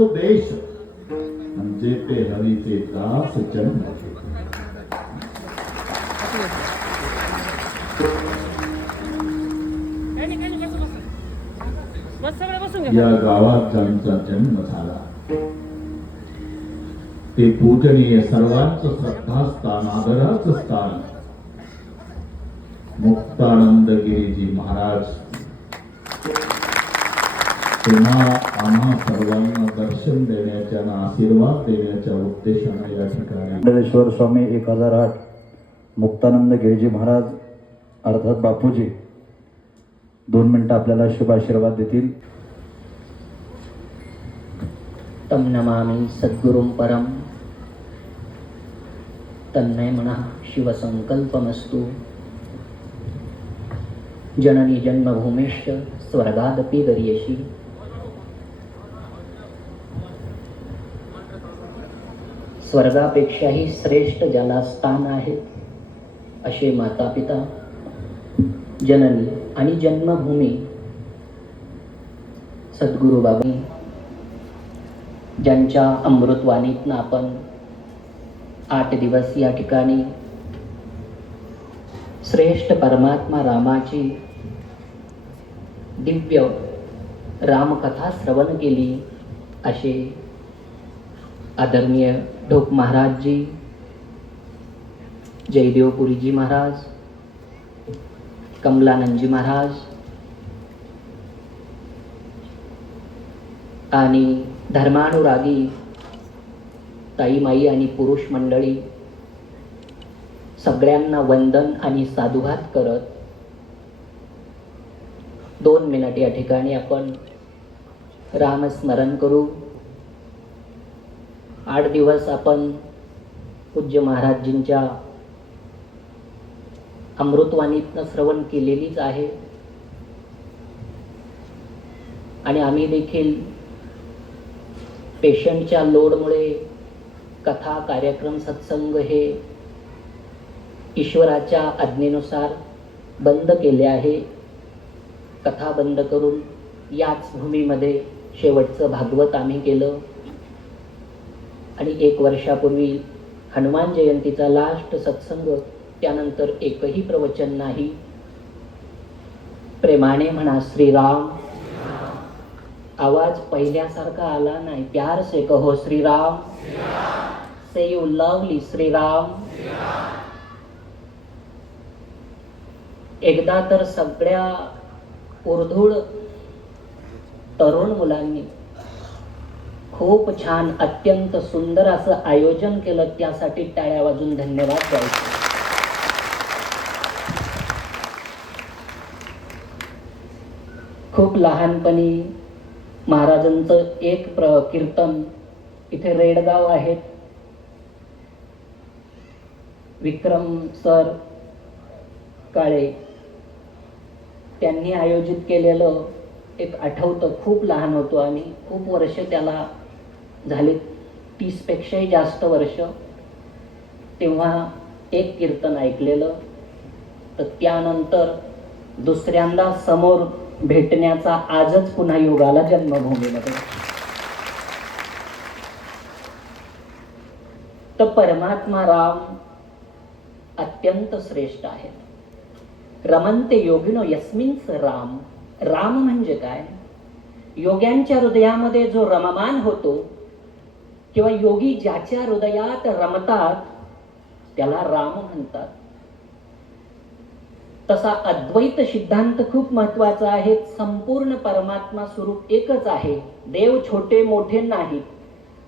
तो देश म्हणजे ते हरीचे दास जन्म या गावात ज्यांचा जन्म झाला ते पूजनीय सर्वांचं श्रद्धास्थान आदराचं स्थान मुक्तानंद गिरीजी महाराज तेव्हा आम्हा सर्वांना दर्शन देण्याच्या आणि आशीर्वाद देण्याच्या उद्देशाने या ठिकाणी मंडलेश्वर स्वामी 1008 मुक्तानंद गिरीजी महाराज अर्थात बापूजी 2 मिनिटं आपल्याला शुभ आशीर्वाद देतील. तम नमामि सद्गुरुं परम तन्मय मनः शिवसंकल्पमस्तु. जननी जन्मभूमिश्च स्वर्गादपि गरीयसी. स्वर्गापेक्षाही श्रेष्ठ ज्याला स्थान आहे असे माता पिता जननी आणि जन्मभूमी सद्गुरु बाबा ज्यांच्या अमृतवाणीतनं आपण 8 दिवस या ठिकाणी श्रेष्ठ परमात्मा रामाची दिव्य रामकथा श्रवण केली असे आदरणीय ढोक महाराजजी, जयदेवपुरीजी महाराज, कमलानंदजी महाराज आणि धर्मानुरागी ताईमाई आणि पुरुष मंडळी सगळ्यांना वंदन आणि साधुवाद करत 2 मिनिट या ठिकाणी आपण रामस्मरण करू. 8 दिवस आपण पूज्य महाराजजींच्या अमृतवाणीतनं श्रवण केलेलीच आहे आणि आम्ही देखील पेशंटच्या लोडमुळे कथा कार्यक्रम सत्संग हे ईश्वराच्या आज्ञेनुसार बंद केले आहे. कथा बंद करून याच भूमीमध्ये शेवटचं भागवत आम्ही केलं आणि 1 वर्षापूर्वी हनुमान जयंतीचा लास्ट सत्संग, त्यानंतर एकही प्रवचन नाही. प्रेमाने म्हणा श्रीराम. आवाज पहिल्यासारखा आला नाही. प्यार से कहो श्रीराम. से यू लवली श्रीराम. एकदा तर सगळ्या उर्धुळ तरुण मुलांनी खूप छान अत्यंत सुंदर असं आयोजन केलं. त्यासाठी टाळ्या वाजून धन्यवाद द्यायचे. खूप लहानपणी महाराजांचं एक कीर्तन इथे रेडगाव आहेत, विक्रम सर काळे त्यांनी आयोजित केलेलं एक आठवतं. खूप लहान होतो आणि खूप वर्ष त्याला झाले, 30 पेक्षाही जास्त वर्ष. तेव्हा एक कीर्तन ऐकलेलं. तर त्यानंतर दुसऱ्यांदा समोर भेटण्याचा आजच पुन्हा योग आला जन्मभूमीमध्ये. तर परमात्मा राम अत्यंत श्रेष्ठ आहे. रमन्ते योगिनो यस्मिन्स राम. राम म्हणजे काय? योग्यांच्या हृदयामध्ये जो रममान होतो किंवा योगी ज्याच्या हृदयात रमतात त्याला राम म्हणतात. तसा अद्वैत सिद्धांत खूप महत्वाचा आहे. संपूर्ण परमात्मा स्वरूप एकच आहे. देव छोटे मोठे नाहीत.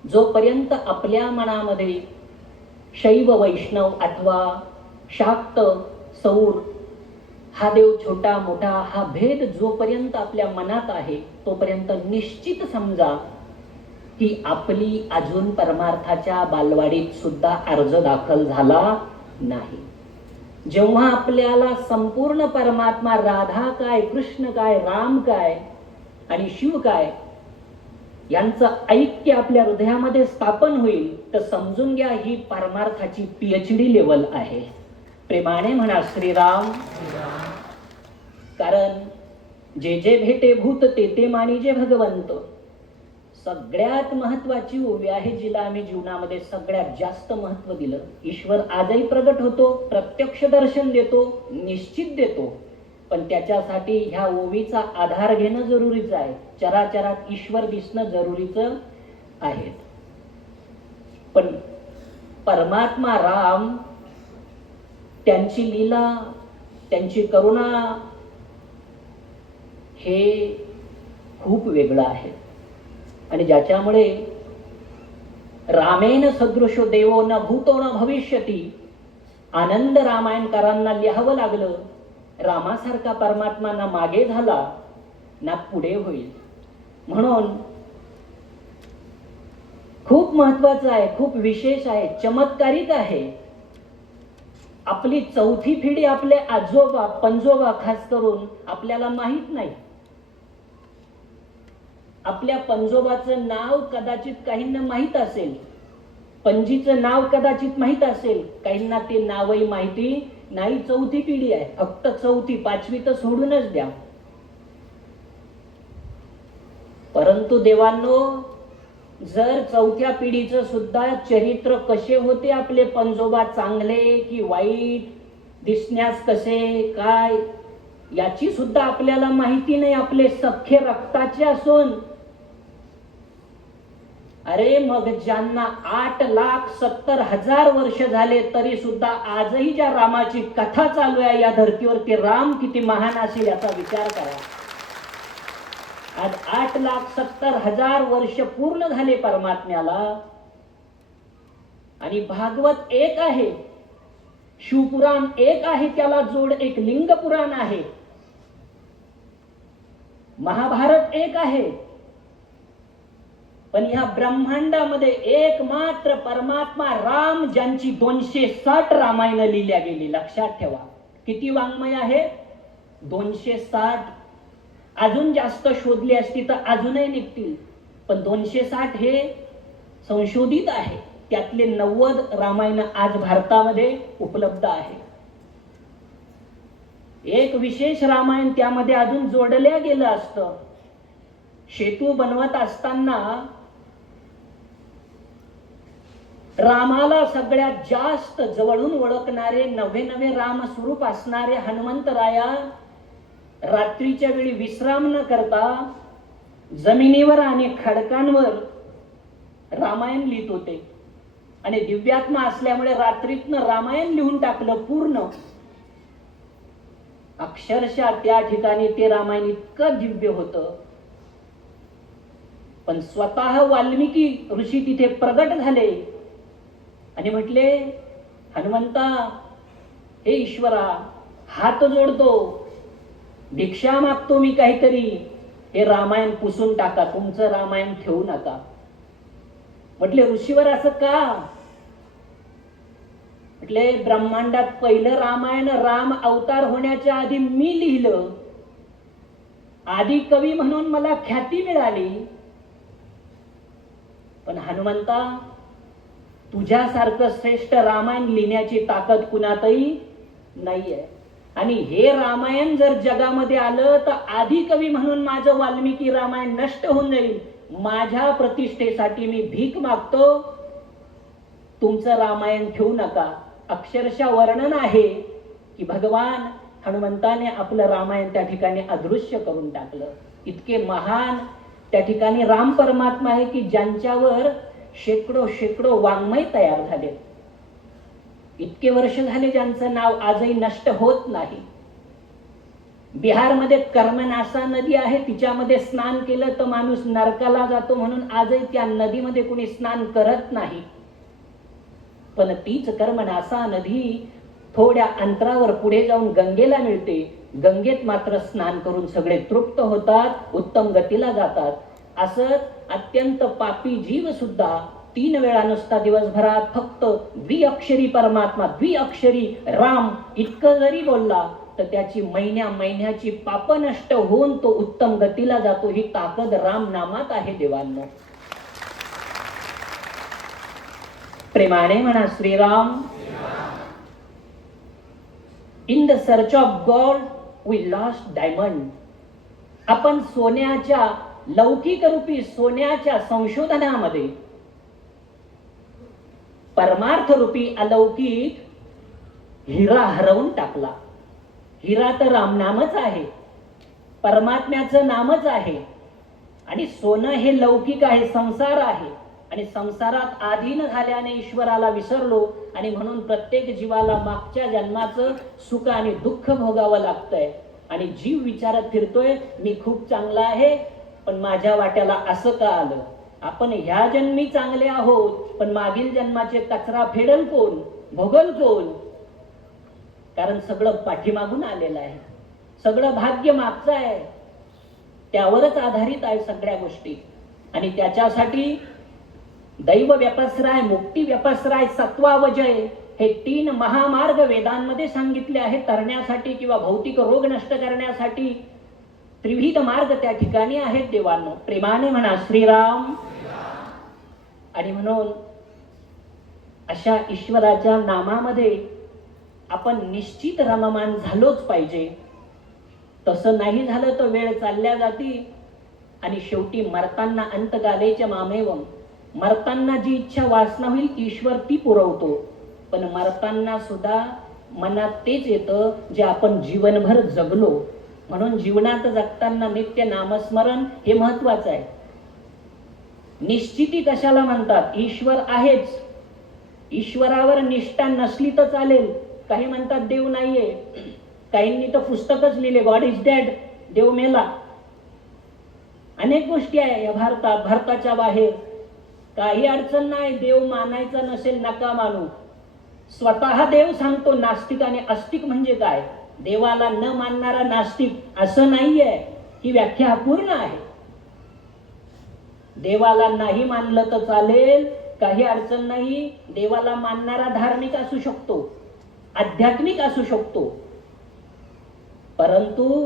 जोपर्यंत आपल्या मनामध्ये शैव वैष्णव अथवा शाक्त सौर हा देव छोटा मोठा हा भेद जोपर्यंत आपल्या मनात आहे तोपर्यंत निश्चित समजा की आपली अजून परमार्थाच्या बालवाडीत सुद्धा अर्ज दाखल झाला नाही. जेव्हा आपल्याला संपूर्ण परमात्मा राधा काय, कृष्ण काय, राम काय आणि शिव काय यांचं ऐक्य आपल्या हृदयामध्ये स्थापन होईल तर समजून घ्या ही परमार्थाची PhD लेवल आहे. प्रेमाने म्हणा श्रीराम. कारण जे जे भेटे भूत ते ते मानिजे भगवंत. सगळ्यात महत्वाची ओवी आहे, जिला आम्ही जीवनामध्ये सगळ्यात जास्त महत्व दिलं. ईश्वर आजही प्रगट होतो, प्रत्यक्ष दर्शन देतो, निश्चित देतो, पण त्याच्यासाठी ह्या ओवीचा आधार घेणं जरुरीचं आहे. चराचरात ईश्वर दिसणं जरुरीचं आहे. पण परमात्मा राम, त्यांची लीला, त्यांची करुणा हे खूप वेगळं आहे. आणि ज्याच्यामुळे रामेण सदृशो देवो न भूतो न भविष्यती, आनंद रामायणकारांना लिहावं लागलं. रामासारखा परमात्मा ना मागे झाला ना पुढे होईल. म्हणून खूप महत्वाचं आहे, खूप विशेष आहे, चमत्कारिक आहे. आपली चौथी पिढी, आपले आजोबा पंजोबा खास करून आपल्याला माहित नाही. आपल्या पंजोबाचं नाव कदाचित काहींना माहित असेल, पणजीचं नाव कदाचित माहित असेल, काहींना ते नावही माहिती नाही. चौथी पिढी आहे, फक्त चौथी, पाचवी तर सोडूनच द्या. परंतु देवांनो, जर चौथ्या पिढीचं सुद्धा चरित्र कसे होते, आपले पंजोबा चांगले की वाईट, दिसण्यास कसे काय, याची सुद्धा आपल्याला माहिती नाही, आपले सख्खे रक्ताचे असून. अरे मग ज्यांना 8,70,000 वर्ष झाले तरी सुद्धा आजही ज्या रामाची कथा चालू आहे या धर्तीवर, ते राम किती महान असेल याचा विचार करा. आज 8,70,000 वर्ष पूर्ण झाले परमात्म्याला. आणि भागवत एक आहे, शिवपुराण एक आहे, त्याला जोड एक लिंग पुराण आहे. महाभारत एक आहे, पण ह्या ब्रह्मांडामध्ये एकमात्र परमात्मा राम, ज्यांची 260 रामायण लिहिल्या गेली. लक्षात ठेवा, किती वाङ्मय आहे? 260. अजून जास्त शोधली असती तर अजूनही निघतील, पण 260 हे संशोधित आहे. त्यातले 90 रामायण आज भारतामध्ये उपलब्ध आहे. एक विशेष रामायण त्यामध्ये अजून जोडल्या गेलं असतं. सेतू बनवत असताना रामाला सगळ्यात जास्त जवळून ओळखणारे, नवे राम स्वरूप असणारे हनुमंतराया रात्रीच्या वेळी विश्राम न करता जमिनीवर आणि खडकांवर रामायण लिहित होते. आणि दिव्यात्मा असल्यामुळे रात्रीतनं रामायण लिहून टाकलं पूर्ण. अक्षरशः त्या ठिकाणी ते रामायण इतकं दिव्य होतं. पण स्वतः वाल्मिकी ऋषी तिथे प्रगट झाले आणि म्हटले, हनुमंता, हे ईश्वरा, हात जोडतो, भिक्षा मागतो मी काहीतरी, हे रामायण पुसून टाका, तुमचं रामायण ठेवू नका. म्हटले, ऋषीवर असं का? म्हटले, ब्रह्मांडात पहिलं रामायण राम अवतार होण्याच्या आधी मी लिहिलं, आदी कवी म्हणून मला ख्याती मिळाली. पण हनुमंता, तुझ्यासारखं श्रेष्ठ रामायण लिहिण्याची ताकद कुणातही नाहीये. आणि हे रामायण जर जगामध्ये आलं तर आधी कवी म्हणून माझं वाल्मिकी रामायण नष्ट होऊन जाईल. माझ्या प्रतिष्ठेसाठी मी भीक मागतो, तुमचं रामायण ठेवू नका. अक्षरशः वर्णन आहे की भगवान हनुमंताने आपलं रामायण त्या ठिकाणी अदृश्य करून टाकलं. इतके महान त्या ठिकाणी राम परमात्मा आहे की ज्यांच्यावर शेकडो वाङ्मय तयार झाले. इतके वर्ष झाले ज्यांचं नाव आजही नष्ट होत नाही. बिहारमध्ये कर्मनासा नदी आहे, तिच्यामध्ये स्नान केलं तर माणूस नरकाला जातो, म्हणून आजही त्या नदीमध्ये कुणी स्नान करत नाही. पण तीच कर्मनासा नदी थोड्या अंतरावर पुढे जाऊन गंगेला मिळते. गंगेत मात्र स्नान करून सगळे तृप्त होतात, उत्तम गतीला जातात. असं अत्यंत पापी जीव सुद्धा 3 वेळा नुसता दिवसभरात फक्त द्विअक्षरी परमात्मा, द्विअक्षरी राम इतकं जरी बोलला तर त्याची महिन्याची पाप नष्ट होऊन तो उत्तम गतीला जातो. ही ताकद राम नामात आहे देवांनो. प्रेमाने म्हणा Shriram. In the search of God we lost diamond. आपण सोन्याच्या लौकिक रूपी सोन्याच्या संशोधनामध्ये परमार्थ रूपी अलौकिक हिरा हरवून टाकला. हिरा तर रामनामच आहे, परमात्म्याचं नामच आहे, आणि सोनं हे लौकिक आहे, संसार आहे, आणि संसारात आधीन झाल्याने ईश्वराला विसरलो, आणि म्हणून प्रत्येक जीवाला मागच्या जन्माचं सुख आणि दुःख भोगावं लागतंय. आणि जीव विचारत फिरतोय, मी खूप चांगला आहे, पण माझ्या वाट्याला असं का आलं? आपण ह्या जन्मी चांगले आहोत, पण मागील जन्माचे कचरा फेडल कोण, भोगल कोण? कारण सगळं पाठीमागून आलेलं आहे, सगळं भाग्य मागचं आहे, त्यावरच आधारित आहे सगळ्या गोष्टी. आणि त्याच्यासाठी दैव व्यपस्राय, मुक्ती व्यपस्राय, सत्वावजय हे 3 महामार्ग वेदांमध्ये सांगितले आहेत. तरण्यासाठी किंवा भौतिक रोग नष्ट करण्यासाठी त्रिविध मार्ग त्या ठिकाणी आहेत. देवांनो, प्रेमाने म्हणा श्रीराम. आणि म्हणून अशा ईश्वराच्या नामामध्ये आपण निश्चित रममान झालोच पाहिजे. तसं नाही झालं तर वेळ चालल्या जाती, आणि शेवटी मरताना अंतकालेच्या मामेवम, मरताना जी इच्छा वासना होईल ईश्वर ती पुरवतो. पण मरताना सुद्धा मनात तेच येतं जे आपण जीवनभर जगलो. म्हणून जीवनात जगताना नित्य नामस्मरण हे महत्वाचं आहे. निश्चिती कशाला म्हणतात? ईश्वर आहेच, ईश्वरावर निष्ठा नसली तर चालेल. काही म्हणतात देव नाहीये, काहींनी तर पुस्तकच लिहिले गॉड इज डेड, देव मेला. अनेक गोष्टी आहे या भारतात, भारताच्या बाहेर. काही अडचण नाही, देव मानायचा नसेल नका मानू. स्वतः देव सांगतो नास्तिक आणि आस्तिक म्हणजे काय. देवाला न मानणारा नास्तिक असं नाहीये, ही व्याख्या अपूर्ण आहे. देवाला नाही मानलं तर चालेल, काही अडचण नाही. देवाला मानणारा धार्मिक असू शकतो, आध्यात्मिक असू शकतो, परंतु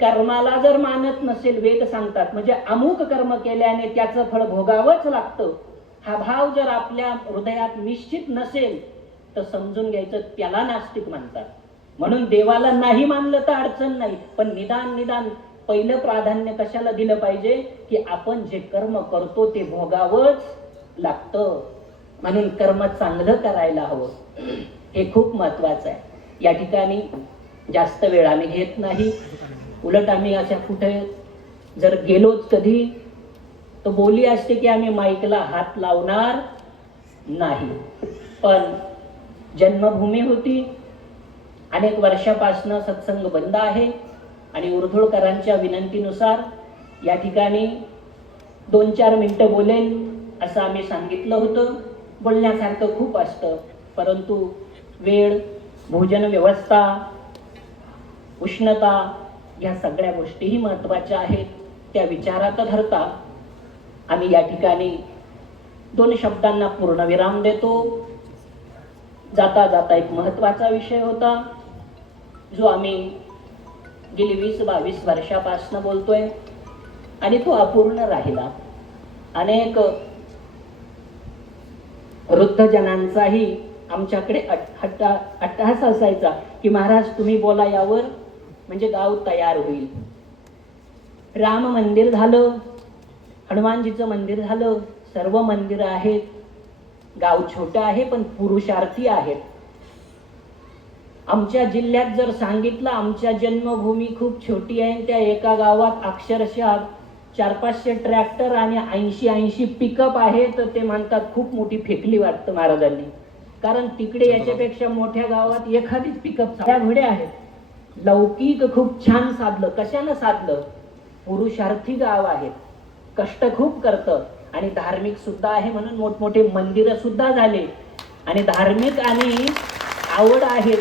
कर्माला जर मानत नसेल, वेद सांगतात म्हणजे अमुक कर्म केल्याने त्याचं फळ भोगावंच लागतं, हा भाव जर आपल्या हृदयात निश्चित नसेल तर समजून घ्यायचं त्याला नास्तिक म्हणतात. म्हणून देवाला नाही मानलं तर अडचण नाही, पण निदान पहिलं प्राधान्य कशाला दिलं पाहिजे की आपण जे कर्म करतो ते भोगावंच लागतं. म्हणून कर्म चांगलं करायला हवं, हे खूप महत्वाचं आहे. या ठिकाणी जास्त वेळ आम्ही घेत नाही. उलट आम्ही अशा कुठे जर गेलोच कधी तर बोली असते की आम्ही माईकला हात लावणार नाही. पण जन्मभूमी होती, अनेक वर्षापासून सत्संग बंद आहे, आणि उर्धुळकरांच्या विनंतीनुसार या ठिकाणी 2-4 मिनिटं बोलेल असं आम्ही सांगितलं होतं. बोलण्यासारखं खूप असतं, परंतु वेळ, भोजन व्यवस्था, उष्णता या सगळ्या गोष्टीही महत्त्वाच्या आहेत. त्या विचारात धरता आम्ही या ठिकाणी 2 शब्दांना पूर्णविराम देतो. जाता जाता एक महत्त्वाचा विषय होता जो आम्ही गेली 20-22 वर्षापासून बोलतोय, आणि तो अपूर्ण राहिला. अनेक वृद्धजनांचाही आमच्याकडे अट्टहास असायचा की महाराज तुम्ही बोला यावर, म्हणजे गाव तयार होईल. राम मंदिर झालं, हनुमानजीचं मंदिर झालं, सर्व मंदिरं आहेत. गाव छोटं आहे पण पुरुषार्थी आहेत. आमच्या जिल्ह्यात जर सांगितलं, आमच्या जन्मभूमी खूप छोटी आहे, त्या एका गावात अक्षरशः 400-500 ट्रॅक्टर आणि 80-80 पिकअप आहे, तर ते म्हणतात खूप मोठी फेकली वाटतं महाराजांनी. कारण तिकडे याच्यापेक्षा मोठ्या गावात एखादीच पिकअप त्या घोड्या आहेत. लौकिक खूप छान साधलं. कशानं साधलं? पुरुषार्थी गाव आहे, कष्ट खूप करतं, आणि धार्मिक सुद्धा आहे. म्हणून मोठमोठे मंदिरं सुद्धा झाले, आणि धार्मिक आणि आवड आहे.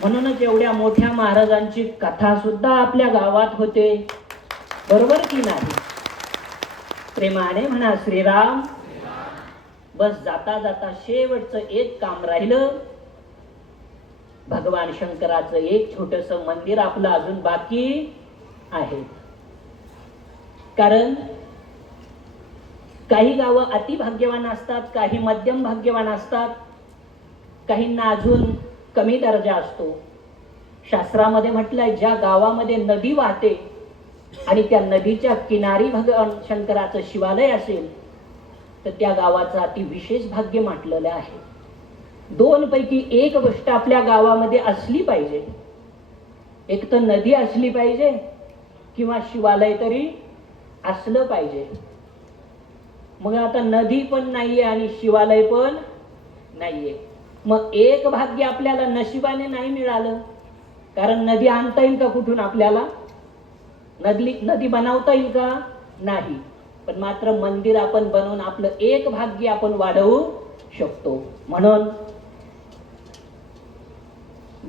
म्हणूनच एवढ्या मोठ्या महाराजांची कथा सुद्धा आपल्या गावात होते. बरोबर की नाही? प्रेमाने म्हणा श्रीराम. बस जाता जाता शेवटचं एक काम राहिलं. भगवान शंकराचं एक छोटस मंदिर आपलं अजून बाकी आहे. कारण काही गावं अतिभाग्यवान असतात, काही मध्यम भाग्यवान असतात, काहींना अजून कमी दर्जा असतो. शास्त्रामध्ये म्हटलंय ज्या गावामध्ये नदी वाहते आणि त्या नदीच्या किनारी भगवान शंकराचं शिवालय असेल तर त्या गावाचं अति विशेष भाग्य म्हटलेलं आहे. दोन पैकी एक गोष्ट आपल्या गावामध्ये असली पाहिजे. एक तर नदी असली पाहिजे किंवा शिवालय तरी असलं पाहिजे. मग आता नदी पण नाहीये आणि शिवालय पण नाहीये. मग एक भाग्य आपल्याला नशिबाने नाही मिळालं. कारण नदी आणता येईल का कुठून आपल्याला? नदी बनवता येईल का? नाही. पण मात्र मंदिर आपण बनवून आपलं एक भाग्य आपण वाढवू शकतो. म्हणून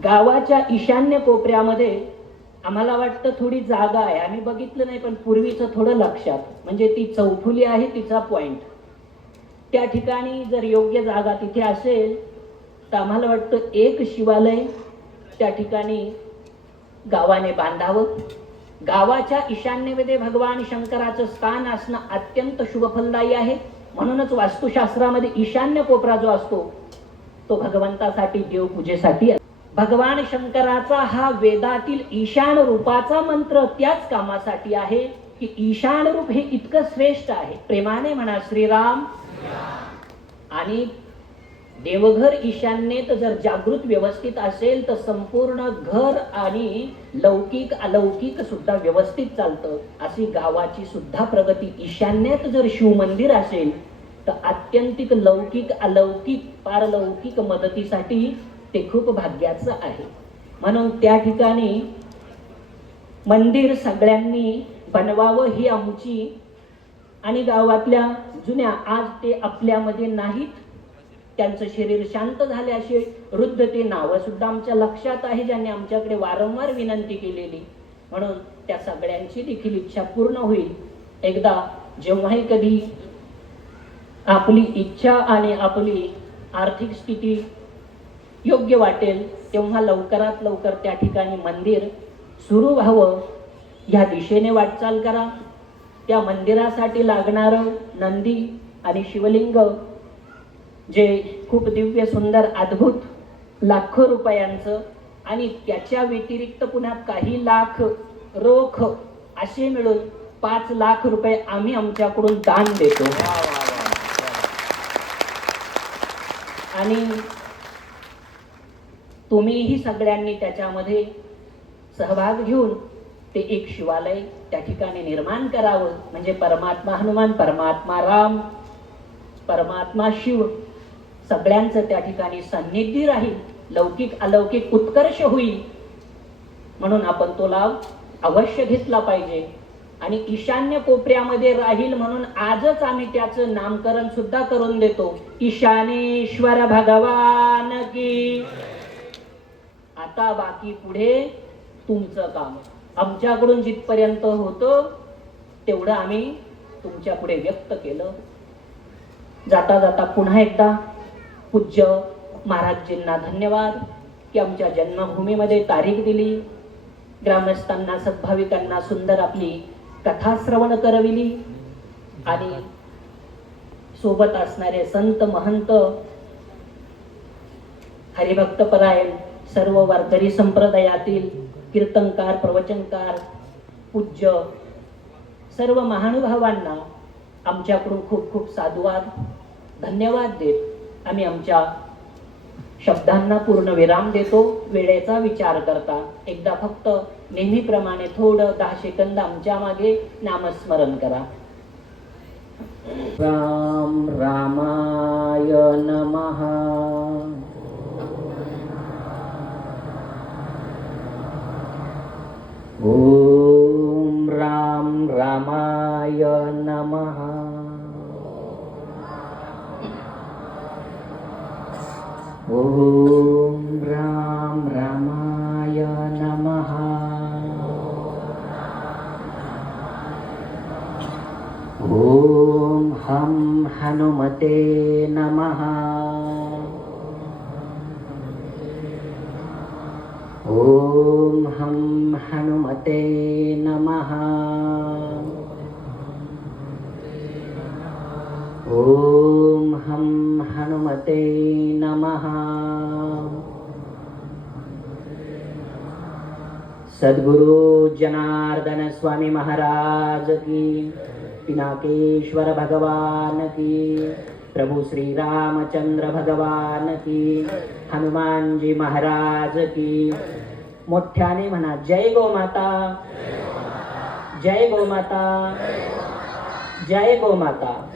गावाच्या ईशान्य कोपऱ्यामध्ये आम्हाला वाटतं थोडी जागा आहे. आम्ही बघितलं नाही पण पूर्वीचं थोडं लक्षात, म्हणजे ती चौफुली आहे तिचा पॉइंट. त्या ठिकाणी जर योग्य जागा तिथे असेल तर आम्हाला वाटतं एक शिवालय त्या ठिकाणी गावाने बांधावं. गावाच्या ईशान्येमध्ये भगवान शंकराचं स्थान असणं अत्यंत शुभफलदायी आहे. म्हणूनच वास्तुशास्त्रामध्ये ईशान्य कोपरा जो असतो तो भगवंतासाठी, देवपूजेसाठी असतो. भगवान शंकराचा हा वेदातील ईशान रूपाचा मंत्र त्याच कामासाठी आहे की ईशान रूप हे इतकं श्रेष्ठ आहे. प्रेमाने म्हणा श्रीराम. आणि देवघर ईशान्येत जर जागृत व्यवस्थित असेल तर संपूर्ण घर आणि लौकिक अलौकिक सुद्धा व्यवस्थित चालतं. अशी गावाची सुद्धा प्रगती. ईशान्येत जर शिवमंदिर असेल तर आत्यंतिक लौकिक अलौकिक पारलौकिक मदतीसाठी ते खूप भाग्याचं आहे. म्हणून त्या ठिकाणी मंदिर सगळ्यांनी बनवावं ही आमची आणि गावातल्या जुन्या, आज ते आपल्यामध्ये नाहीत, त्यांचं शरीर शांत झाले असे वृद्ध ते नावं सुद्धा आमच्या लक्षात आहे, ज्यांनी आमच्याकडे वारंवार विनंती केलेली. म्हणून त्या सगळ्यांची देखील इच्छा पूर्ण होईल. एकदा जेव्हाही कधी आपली इच्छा आणि आपली आर्थिक स्थिती योग्य वाटेल तेव्हा लवकरात लवकर त्या ठिकाणी मंदिर सुरू व्हावं या दिशेने वाटचाल करा. त्या मंदिरासाठी लागणारं नंदी आणि शिवलिंग जे खूप दिव्य सुंदर अद्भुत लाखो रुपयांचं आणि त्याच्या व्यतिरिक्त पुन्हा काही लाख रोख असे मिळून 5 लाख रुपये आम्ही आमच्याकडून दान देतो. आणि तुम्हीही सगळ्यांनी त्याच्यामध्ये सहभाग घेऊन ते एक शिवालय त्या ठिकाणी निर्माण करावं. म्हणजे परमात्मा हनुमान, परमात्मा राम, परमात्मा शिव सगळ्यांचं त्या ठिकाणी सान्निध्य राहील. लौकिक अलौकिक उत्कर्ष होईल. म्हणून आपण तो लाभ अवश्य घेतला पाहिजे. आणि ईशान्य कोपऱ्यामध्ये राहील म्हणून आजच आम्ही त्याचं नामकरण सुद्धा करून देतो. ईशानेश्वर भगवान की. आता बाकी पुढे तुमचं काम. आमच्याकडून जिथपर्यंत होतं तेवढं आम्ही तुमच्या पुढे व्यक्त केलं. जाता जाता पुन्हा एकदा पूज्य महाराजजींना धन्यवाद की आमच्या जन्मभूमीमध्ये तारीख दिली, ग्रामस्थांना सद्भाविकांना सुंदर आपली कथा श्रवण करविली आणि सोबत असणारे संत महंत हरिभक्तपरायण सर्व वारकरी संप्रदायातील कीर्तनकार प्रवचनकार पूज्य सर्व महानुभावांना आमच्याकडून खूप खूप साधुवाद धन्यवाद देत आम्ही आमच्या शब्दांना पूर्ण विराम देतो. वेळेचा विचार करता एकदा फक्त नेहमीप्रमाणे थोडं 10 सेकंद आमच्या मागे नामस्मरण करा. राम रामाय नमः. ओम राम रामाय नमः. ओम राम रामाय नमः. ओम हम हनुमते नमः. ओम हम हनुमते नमः. ओम हम हनुमते नमः. सद्गुरु जनार्दन स्वामी महाराज की, पिनाकेश्वर भगवान की, प्रभु श्री रामचंद्र भगवान की, हनुमान जी महाराज की. मोठ्याने म्हणा जय गोमाता, जय गोमाता, जय गोमाता.